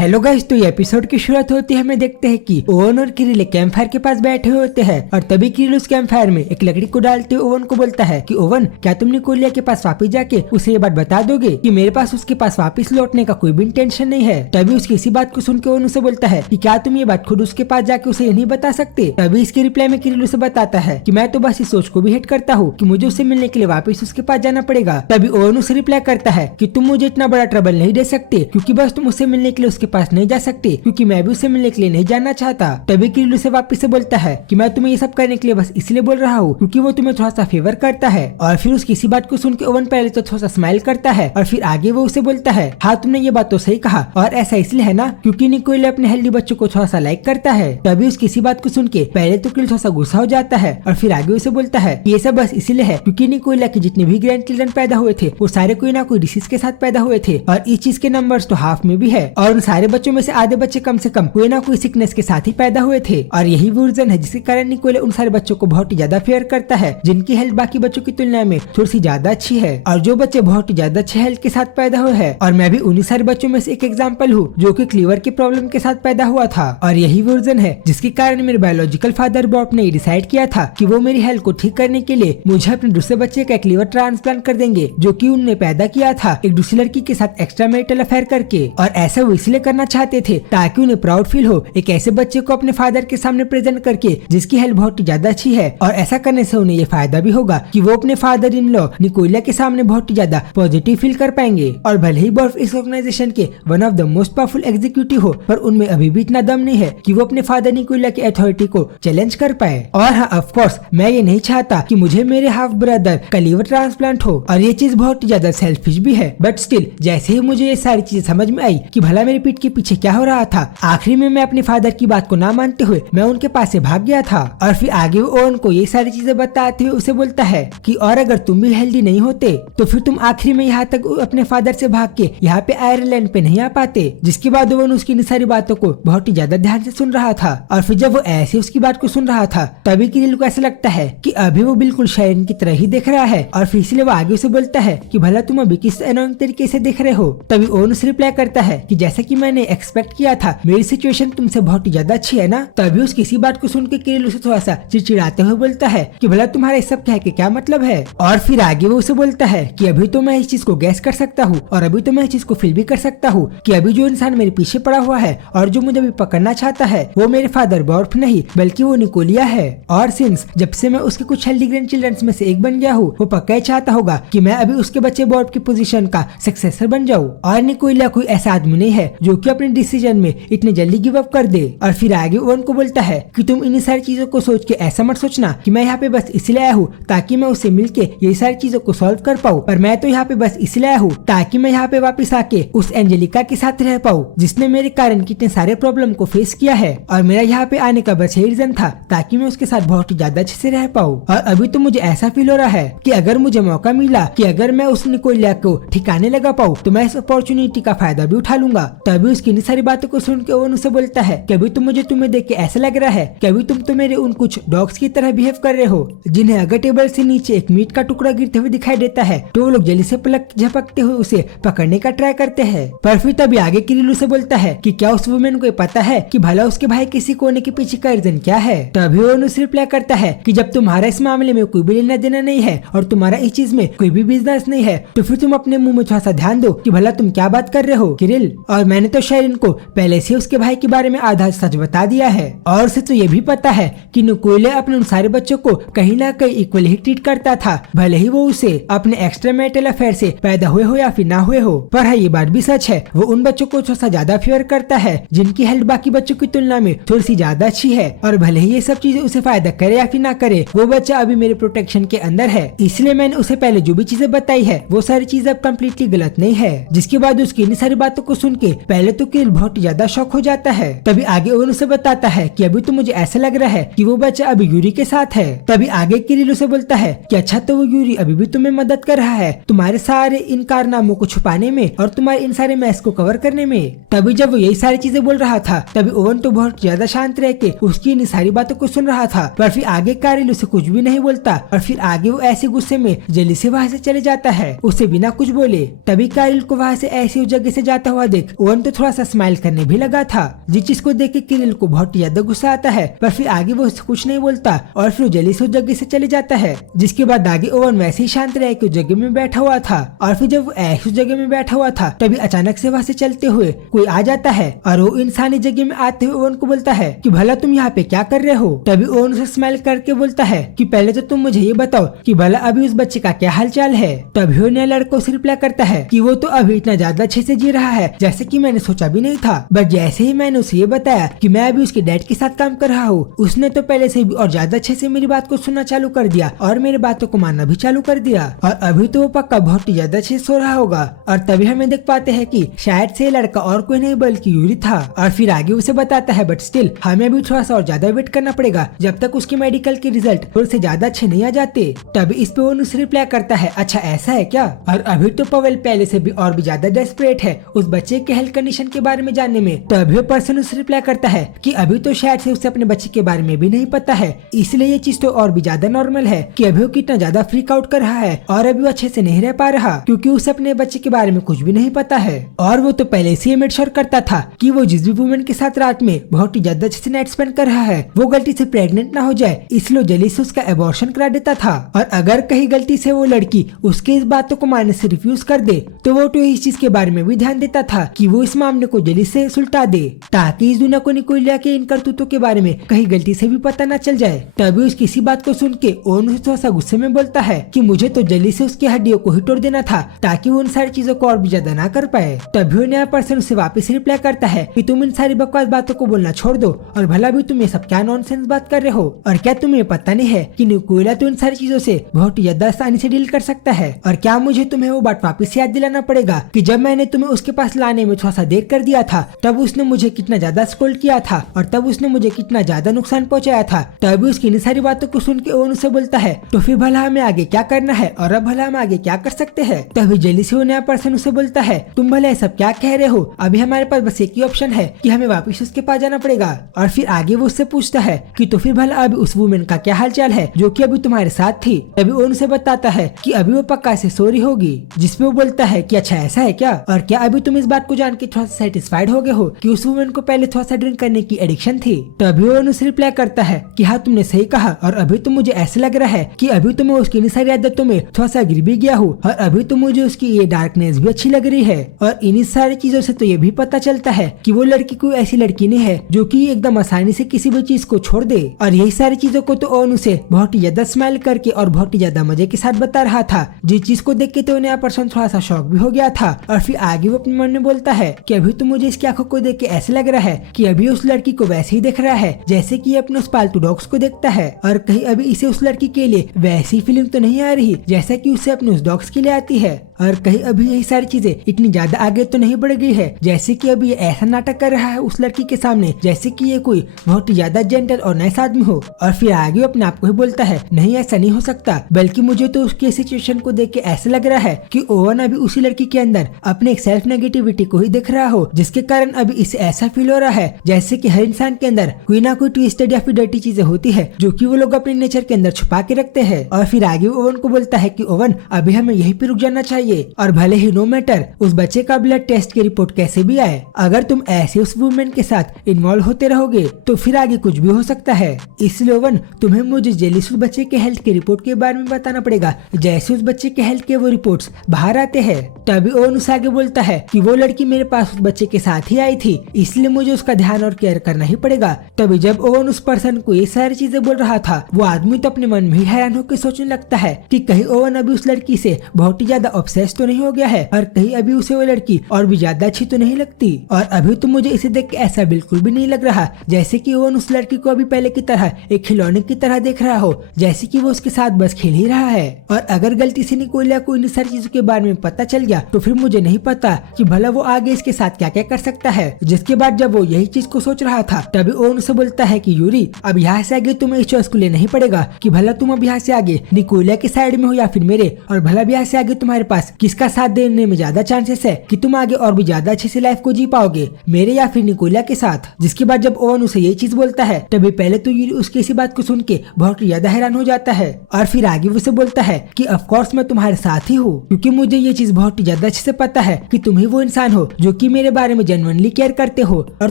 Hello guys, तो ये episode की शुरुआत होती है। हमें देखते हैं कि ओवन और किरिल एक कैंप फायर के पास बैठे हुए होते हैं और तभी किरिल उस कैंप फायर में एक लकड़ी को डालते हुए ओवन को बोलता है कि ओवन, क्या तुम निकोलिया के पास वापस जाके उसे ये बात बता दोगे कि मेरे पास उसके पास वापस लौटने का कोई भी इंटेंशन नहीं है। तभी उसकी इसी बात को सुन के ओवन उसे बोलता है कि क्या तुम ये बात खुद उसके पास जाके उसे नहीं बता सकते। तभी इसके रिप्लाई में किरिल उसे बताता है कि मैं तो बस इस सोच को भी हेट करता हूँ कि मुझे उससे मिलने के लिए वापस उसके पास जाना पड़ेगा। तभी ओवन उसे रिप्लाई करता है कि तुम मुझे इतना बड़ा ट्रबल नहीं दे सकते, क्योंकि बस तुम उससे मिलने के लिए उसके पास नहीं जा सकते, क्योंकि मैं भी उससे मिलने के लिए नहीं जाना चाहता। तभी किरिल उसे वापस से बोलता है कि मैं तुम्हें ये सब करने के लिए बस इसलिए बोल रहा हूँ क्योंकि वो तुम्हें थोड़ा सा फेवर करता है। और फिर उसकी इसी बात को सुन के ओवन पहले तो थोड़ा सा स्माइल करता है और फिर आगे वो उसे बोलता है, हाँ तुमने ये बात तो सही कहा, और ऐसा इसलिए है ना क्योंकि निकोलिया अपने हेल्दी बच्चों को थोड़ा सा लाइक करता है। तभी उसकी इसी बात को सुन के पहले तो किरिल थोड़ा सा गुस्सा हो जाता है और फिर आगे उसे बोलता है ये सब बस इसीलिए है क्योंकि निकोलिया के जितने भी ग्रैंड चिल्ड्रन पैदा हुए थे वो सारे कोई ना कोई डिसीज के साथ पैदा हुए थे, और इस चीज के नंबर्स तो हाफ में भी है, और उन सारे बच्चों में से आधे बच्चे कम से कम कोई ना कोई सिकनेस के साथ ही पैदा हुए थे। और यही वो रीजन है जिसके कारण निकोलिया उन सारे बच्चों को बहुत ही ज्यादा फेयर करता है जिनकी हेल्थ बाकी बच्चों की तुलना में थोड़ी सी ज्यादा अच्छी है, और जो बच्चे बहुत ही ज्यादा अच्छे हेल्थ के साथ पैदा हुए हैं। और मैं भी उन्हीं सारे बच्चों में से एक एग्जाम्पल हूँ जो कि लीवर की प्रॉब्लम के साथ पैदा हुआ था, और यही वो रीजन है जिसके कारण मेरे बायोलॉजिकल फादर बॉब ने डिसाइड किया था कि वो मेरी हेल्थ को ठीक करने के लिए मुझे अपने दूसरे बच्चे का एक लीवर ट्रांसप्लांट कर देंगे जो कि उनने पैदा किया था एक दूसरी लड़की के साथ एक्स्ट्रा मैरिटल अफेयर करके। और ऐसा वो इसलिए करना चाहते थे ताकि उन्हें प्राउड फील हो एक ऐसे बच्चे को अपने फादर के सामने प्रेजेंट करके जिसकी हेल्थ बहुत ही ज्यादा अच्छी है, और ऐसा करने से उन्हें ये फायदा भी होगा कि वो अपने फादर इन लॉ निकोलिया के सामने बहुत ही ज्यादा पॉजिटिव फील कर पाएंगे। और भले ही बॉर्फ इस ऑर्गेनाइजेशन के one of the most powerful executive हो, पर उनमें अभी भी इतना दम नहीं है कि वो अपने फादर निकोलिया की अथॉरिटी को चैलेंज कर पाए। और हाँ, ऑफ कोर्स मैं ये नहीं चाहता कि मुझे मेरे हाफ ब्रदर का लीवर ट्रांसप्लांट हो, और ये चीज बहुत ही ज्यादा सेल्फिश भी है, बट स्टिल जैसे ही मुझे ये सारी चीजें समझ में आई कि भला मेरी पीठ के पीछे क्या हो रहा था, आखिरी में मैं अपने फादर की बात को ना मानते हुए मैं उनके पास से भाग गया था। और फिर आगे वो ओवन को ये सारी चीजें बताते हुए उसे बोलता है कि और अगर तुम भी हेल्दी नहीं होते तो फिर तुम आखिरी में यहाँ तक अपने फादर से भाग के यहाँ पे आयरलैंड पे नहीं आ पाते। जिसके बाद ओवन उसकी इन सारी बातों को बहुत ही ज्यादा ध्यान से सुन रहा था, और फिर जब वो ऐसे उसकी बात को सुन रहा था तभी किरिल को ऐसा लगता है कि अभी वो बिल्कुल शायरन की तरह ही देख रहा है, और फिर इसलिए वो आगे उसे बोलता है कि भला तुम अभी किस अनोइंग तरीके से देख रहे हो। तभी ओवन उसे रिप्लाई करता है कि जैसा कि मैंने एक्सपेक्ट किया था मेरी सिचुएशन तुमसे बहुत ही ज्यादा अच्छी है ना। तभी उसकी इसी बात को सुन के किरिल उसे थोड़ा सा चिड़चिड़ाते हुए बोलता है कि भला तुम्हारा इस सब कह के क्या मतलब है। और फिर आगे वो उसे बोलता है कि अभी तो मैं इस चीज को गैस कर सकता हूँ, और अभी तो मैं इस चीज को फील भी कर सकता हूँ कि अभी जो इंसान मेरे पीछे पड़ा हुआ है और जो मुझे अभी पकड़ना चाहता है वो मेरे फादर बॉर्फ नहीं बल्कि वो निकोलिया है। और सिंस जब से मैं उसके कुछ हेल्दी ग्रैंड चिल्ड्रन में से एक बन गया हूँ, वो पक्का ही चाहता होगा कि मैं अभी उसके बच्चे बॉर्फ की पोजीशन का सक्सेसर बन जाऊँ। और निकोलिया कोई ऐसा आदमी नहीं है जो कि अपने डिसीजन में इतने जल्दी गिव अप कर दे। और फिर आगे ओवन को बोलता है कि तुम इन सारी चीजों को सोच के ऐसा मत सोचना कि मैं यहाँ पे बस इसलिए आया हूँ ताकि मैं उससे मिलके ये सारी चीजों को सॉल्व कर पाऊँ, पर मैं तो यहाँ पे बस इसलिए आया हूँ ताकि मैं यहाँ पे वापस आके उस एंजेलिका के साथ रह पाऊँ जिसने मेरे कारण कितने सारे प्रॉब्लम को फेस किया है, और मेरा यहाँ पे आने का बस यही रीजन था ताकि मैं उसके साथ बहुत ही ज्यादा अच्छे से रह पाऊँ। और अभी तो मुझे ऐसा फील हो रहा है कि अगर मुझे मौका मिला कि अगर मैं उस निकोलिया को ठिकाने लगा पाऊँ तो मैं इस अपॉर्चुनिटी का फायदा भी उठा लूंगा। तभी उसकी इन सारी बातों को सुन के ओवन उसे बोलता है कि अभी तो मुझे तुम्हें देख के ऐसा लग रहा है कि अभी तुम तो मेरे उन कुछ डॉग्स की तरह बिहेव कर रहे हो जिन्हें अगर टेबल से नीचे एक मीट का टुकड़ा गिरते हुए दिखाई देता है तो वो लोग जल्दी से पलक झपकते हुए उसे पकड़ने का ट्राई करते हैं। पर फिर तभी आगे किरिल उसे बोलता है कि क्या उस वुमेन को पता है कि भला उसके भाई किसी कोने के पीछे का रीजन क्या है। तभी वो उसे रिप्लाई करता है कि जब तुम्हारा इस मामले में कोई भी लेना देना नहीं है और तुम्हारा इस चीज में कोई भी बिजनेस नहीं है तो फिर तुम अपने मुंह में थोड़ा सा ध्यान दो कि भला तुम क्या बात कर रहे हो किरिल। और मैंने तो शायरन को पहले से उसके भाई के बारे में आधा सच बता दिया है, और उसे तो ये भी पता है कि निकोलिया अपने उन सारे बच्चों को कहीं ना कहीं इक्वल ही ट्रीट करता था, भले ही वो उसे अपने एक्स्ट्रा मैरिटल अफेयर से पैदा हुए हो या फिर ना हुए हो। पर है ये बात भी सच है, वो उन बच्चों को थोड़ा सा ज्यादा फेवर करता है जिनकी हेल्थ बाकी बच्चों की तुलना में थोड़ी सी ज्यादा अच्छी है, और भले ही ये सब चीजें उसे फायदा करे या फिर ना करे वो बच्चा अभी मेरे प्रोटेक्शन के अंदर है, इसलिए मैंने उसे पहले जो भी चीजें बताई है वो सारी चीजें अब कम्प्लीटली गलत नहीं है। जिसके बाद उसकी इन सारी बातों को सुन के पहले तो किरिल बहुत ज्यादा शॉक हो जाता है। तभी आगे ओवन उसे बताता है कि अभी तो मुझे ऐसा लग रहा है कि वो बच्चा अभी यूरी के साथ है। तभी आगे किरिल उसे बोलता है कि अच्छा तो वो यूरी अभी भी तुम्हें मदद कर रहा है तुम्हारे सारे इन कारनामों को छुपाने में और तुम्हारे इन सारे मैस को कवर करने में। तभी जब वो यही सारी चीजें बोल रहा था तभी ओवन तो बहुत ज्यादा शांत रह के उसकी इन सारी बातों को सुन रहा था, पर फिर आगे किरिल उसे कुछ भी नहीं बोलता, और फिर आगे वो ऐसे गुस्से में जल्दी से वहाँ से चले जाता है उसे बिना कुछ बोले। तभी किरिल को वहाँ से ऐसी जगह से जाता हुआ देख ओवन तो तो थोड़ा सा स्माइल करने भी लगा था, जिस चीज को देख के किरिल को बहुत ज्यादा गुस्सा आता है। पर फिर आगे वो उससे कुछ नहीं बोलता और फिर जल्दी से उस जगह से चले जाता है। जिसके बाद आगे ओवन वैसे ही शांत रह के उस जगह में बैठा हुआ था और फिर जब वो ऐसे उस जगह में बैठा हुआ था तभी अचानक से वहां से चलते हुए कोई आ जाता है और वो इंसानी जगह में आते हुए ओवन को बोलता है कि भला तुम यहाँ पे क्या कर रहे हो। तभी ओवन उसे स्माइल करके बोलता है कि पहले तो तुम मुझे ये बताओ कि भला अभी उस बच्चे का क्या हालचाल है। तभी वो नया लड़का उसे रिप्लाई करता है कि वो तो अभी इतना ज्यादा अच्छे से जी रहा है जैसे कि मैंने सोचा भी नहीं था। बट जैसे ही मैंने उसे ये बताया कि मैं अभी उसके डैड के साथ काम कर रहा हूँ, उसने तो पहले से भी और ज्यादा अच्छे से मेरी बात को सुनना चालू कर दिया और मेरी बातों को मानना भी चालू कर दिया और अभी तो वो पक्का बहुत ही ज्यादा अच्छे से सो रहा होगा। और तभी हमें देख पाते हैं कि शायद से लड़का और कोई नहीं बल्कि यूरी था। और फिर आगे उसे बताता है बट स्टिल हमें भी थोड़ा सा और ज्यादा वेट करना पड़ेगा जब तक उसके मेडिकल के रिजल्ट थोड़े से ज्यादा अच्छे नहीं आ जाते। तभी इस पे वो उसे रिप्लाई करता है अच्छा ऐसा है क्या। और अभी तो पवेल पहले से भी और भी ज्यादा डेस्परेट है उस बच्चे के हेल्थ कंडीशन के बारे में जानने में। तभी वो पर्सन उसे रिप्लाई करता है कि अभी तो शायद से उसे अपने बच्चे के बारे में भी नहीं पता है, इसलिए ये चीज तो और भी ज्यादा नॉर्मल है कि अभी वो कितना ज्यादा फ्रीक आउट कर रहा है और अभी वो अच्छे से नहीं रह पा रहा क्योंकि उसे अपने बच्चे के बारे में कुछ भी नहीं पता है। और वो तो पहले से मेड श्योर करता था कि वो जिस भी वुमेन के साथ रात में बहुत ही ज्यादा अच्छे से नाइट स्पेंड कर रहा है वो गलती से प्रेग्नेंट ना हो जाए, इसलिए जल्दी से उसका एबॉर्शन करा देता था। और अगर कहीं गलती से वो लड़की उसके इस बातों को मानने से रिफ्यूज कर दे तो वो तो इस चीज के बारे में भी ध्यान देता था कि वो इस मामले को जल्दी से सुलटा दे ताकि इस दुनिया को निकोलिया के इन करतूतों के बारे में कहीं गलती से भी पता न चल जाए। तभी उसकी इसी बात को सुन के ओवन उसे थोड़ा सा गुस्से में बोलता है कि मुझे तो जल्दी से उसकी हड्डियों को ही तोड़ देना था ताकि वो उन सारी चीजों को और भी ज्यादा ना कर पाए। तभी वो नया पर्सन उसे वापस रिप्लाई करता है कि तुम इन सारी बकवास बातों को बोलना छोड़ दो और भला भी तुम ये सब क्या नॉनसेंस बात कर रहे हो और क्या तुम्हें पता नहीं है कि निकोलिया तो इन सारी चीजों से बहुत ही ज्यादा आसानी से डील कर सकता है। और क्या मुझे तुम्हें वो बात वापस याद दिलाना पड़ेगा कि जब मैंने तुम्हें उसके पास लाने में थोड़ा सा देर कर दिया था तब उसने मुझे कितना ज्यादा स्कोल्ड किया था और तब उसने मुझे कितना ज्यादा नुकसान पहुंचाया था। तभी उसकी इन सारी बातों को सुन के ओवन उसे बोलता है तो फिर भला हमें आगे क्या करना है और अब भला हम आगे क्या कर सकते हैं। तभी जल्दी से वो नया पर्सन उसे बोलता है तुम भला सब क्या कह रहे हो, अभी हमारे पास बस एक ही ऑप्शन है कि हमें वापस उसके पास जाना पड़ेगा। और फिर आगे वो उससे पूछता है कि तो फिर भला अभी उस वुमेन का क्या हाल चाल है जो कि अभी तुम्हारे साथ थी। तभी ओवन उसे बताता है कि अभी वो पक्का से सो रही होगी, जिसपे वो बोलता है कि अच्छा ऐसा है क्या और क्या अभी तुम इस बात को जान के थोड़ा सा सेटिस्फाइड हो गए हो कि उस वुमेन को पहले थोड़ा सा ड्रिंक करने की एडिक्शन थी। तभी वो उसे रिप्लाई करता है कि हाँ तुमने सही कहा और अभी तो मुझे ऐसा लग रहा है कि अभी तो मैं उसकी इन सारी आदतों में थोड़ा सा गिर भी गया हूँ और अभी तो मुझे उसकी ये डार्कनेस भी अच्छी लग रही है। और इन सारी चीजों से तो ये भी पता चलता है कि वो लड़की कोई ऐसी लड़की नहीं है जो कि एकदम आसानी से किसी भी चीज को छोड़ दे। और यही सारी चीजों को तो ओवन उसे बहुत ही ज्यादा स्माइल करके और बहुत ही ज्यादा मजे के साथ बता रहा था, जिस चीज को देख के तो नया पर्सन थोड़ा सा शॉक भी हो गया था। और फिर आगे वो अपने मन में बोलता है कि अभी तो मुझे इसकी आंखों को देख के ऐसा लग रहा है कि अभी उस लड़की को वैसे ही देख रहा है जैसे कि अपने उस पालतू डॉग्स को देखता है और कहीं अभी इसे उस लड़की के लिए वैसी फीलिंग तो नहीं आ रही जैसा कि उसे अपने उस डॉग्स के लिए आती है। और कहीं अभी यही सारी चीजें इतनी ज्यादा आगे तो नहीं बढ़ गई है जैसे कि अभी ये ऐसा नाटक कर रहा है उस लड़की के सामने जैसे कि ये कोई बहुत ही ज्यादा जेंटल और नाइस आदमी हो। और फिर आगे अपने आप को ही बोलता है नहीं ऐसा नहीं हो सकता, बल्कि मुझे तो उसके सिचुएशन को देख के ऐसा लग रहा है कि ओवन अभी उसी लड़की के अंदर अपने एक सेल्फ नेगेटिविटी को ही देख रहा हो, जिसके कारण अभी इसे ऐसा फील हो रहा है जैसे कि हर इंसान के अंदर कोई ना कोई ट्विस्टेड या फिर डर्टी चीजें होती है जो कि वो लोग अपने नेचर के अंदर छुपा के रखते हैं। और फिर आगे ओवन को बोलता है कि ओवन अभी हमें यहीं पे रुक जाना चाहिए और भले ही नो मैटर उस बच्चे का ब्लड टेस्ट की रिपोर्ट कैसे भी आए, अगर तुम ऐसे उस वुमेन के साथ इन्वॉल्व होते रहोगे तो फिर आगे कुछ भी हो सकता है। इसलिए ओवन तुम्हें मुझे जल्दी उस बच्चे के हेल्थ की रिपोर्ट के बारे में बताना पड़ेगा। जैसे उस बच्चे के हेल्थ के वो रिपोर्ट्स बाहर आते हैं तभी ओवन उसे आगे बोलता है कि वो लड़की मेरे पास उस बच्चे के साथ ही आई थी, इसलिए मुझे उसका ध्यान और केयर करना ही पड़ेगा। तभी जब ओवन उस पर्सन को ये सारी चीजें बोल रहा था वो आदमी तो अपने मन में ही हैरान होकर सोचने लगता है कि कहीं ओवन अभी उस लड़की से बहुत ही ज्यादा ऑब्सेस्ड तो नहीं हो गया है और कहीं अभी उसे वो लड़की और भी ज्यादा अच्छी तो नहीं लगती। और अभी तो मुझे इसे देख के ऐसा बिल्कुल भी नहीं लग रहा जैसे कि ओवन उस लड़की को अभी पहले की तरह एक खिलौने की तरह देख रहा हो, जैसे कि वो उसके साथ बस खेल ही रहा है। और अगर गलती से निकोलिया को इन सारी चीजों के बारे में पता चल गया तो फिर मुझे नहीं पता कि भला वो आगे इसके साथ क्या क्या कर सकता है। जिसके बाद जब वो यही चीज को सोच रहा था तभी ओवन उसे बोलता है कि यूरी अब यहाँ से आगे तुम्हें इस चॉइस को लेना ही पड़ेगा कि भला तुम अब यहाँ से आगे निकोलिया के साइड में हो या फिर मेरे, और भला भी यहाँ से आगे तुम्हारे पास किसका साथ देने में ज्यादा चांसेस है कि तुम आगे और भी ज्यादा अच्छे से लाइफ को जी पाओगे, मेरे या फिर निकोलिया के साथ। जिसके बाद जब ओवन उसे ये चीज बोलता है तभी पहले तो यूरी उसकी इसी बात को सुन के बहुत ज्यादा हैरान हो जाता है और फिर आगे उसे बोलता है कि ऑफ कोर्स मैं तुम्हारे साथ ही हूँ, क्योंकि मुझे ये चीज बहुत ज्यादा अच्छे से पता है कि तुम ही वो इंसान हो जो कि मेरे बारे में जेन्युइनली केयर करते हो और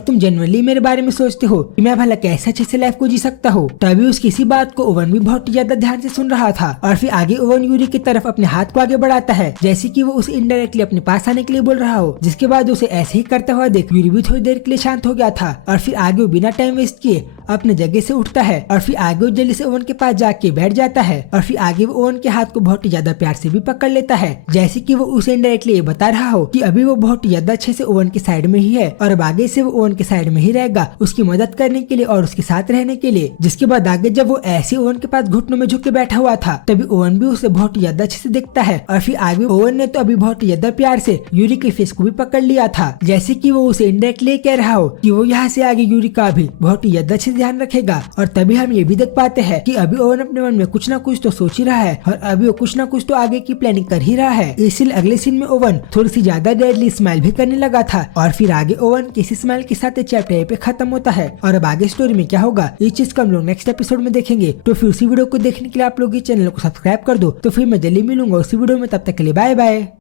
तुम जेन्युइनली मेरे बारे में सोचते हो कि मैं भला कैसे अच्छे से लाइफ को जी सकता हूँ। तभी उसकी इसी बात को ओवन भी बहुत ज्यादा ध्यान से सुन रहा था और फिर आगे ओवन यूरी की तरफ अपने हाथ को आगे बढ़ाता है जैसे कि वो उसे इनडायरेक्टली अपने पास आने के लिए बोल रहा हो। जिसके बाद उसे ऐसे ही करता हुआ देख यूरी भी थोड़ी देर के लिए शांत हो गया था और फिर आगे वो बिना टाइम वेस्ट किए अपने जगह से उठता है और फिर आगे वो जल्दी से ओवन के पास जाके बैठ जाता है और फिर आगे वो ओवन के हाथ को बहुत ही ज्यादा प्यार से भी पकड़ लेता है जैसे कि वो उसे इनडायरेक्टली ये बता रहा हो कि अभी वो बहुत ज्यादा अच्छे से ओवन के साइड में ही है और अब आगे से वो ओवन के साइड में ही रहेगा उसकी मदद करने के लिए और उसके साथ रहने के लिए। जिसके बाद आगे जब वो ऐसे ओवन के पास घुटनों में झुक के बैठा हुआ था तभी ओवन भी उसे बहुत ज्यादा अच्छे से देखता है और फिर आगे ओवन ने तो अभी बहुत ज्यादा प्यार से यूरी के फेस को भी पकड़ लिया था जैसे कि वो उसे इनडायरेक्टली कह रहा हो कि वो यहाँ से आगे यूरी का भी बहुत ज्यादा अच्छे से ध्यान रखेगा। और तभी हम ये भी देख पाते हैं कि अभी ओवन अपने मन में कुछ ना कुछ तो सोच ही रहा है और अभी वो कुछ ना कुछ तो आगे की प्लानिंग कर ही रहा है। इसलिए अगले सीन में ओवन थोड़ी सी ज्यादा डेडली स्माइल भी करने लगा था और फिर आगे ओवन किसी स्माइल के साथ चैप्टर पे खत्म होता है। और अब आगे स्टोरी में क्या होगा इस चीज को हम लोग नेक्स्ट एपिसोड में देखेंगे। तो फिर उसी वीडियो को देखने के लिए आप लोग इस चैनल को सब्सक्राइब कर दो। तो फिर मैं जल्दी मिलूंगा उसी वीडियो में, तब तक के लिए बाय बाय।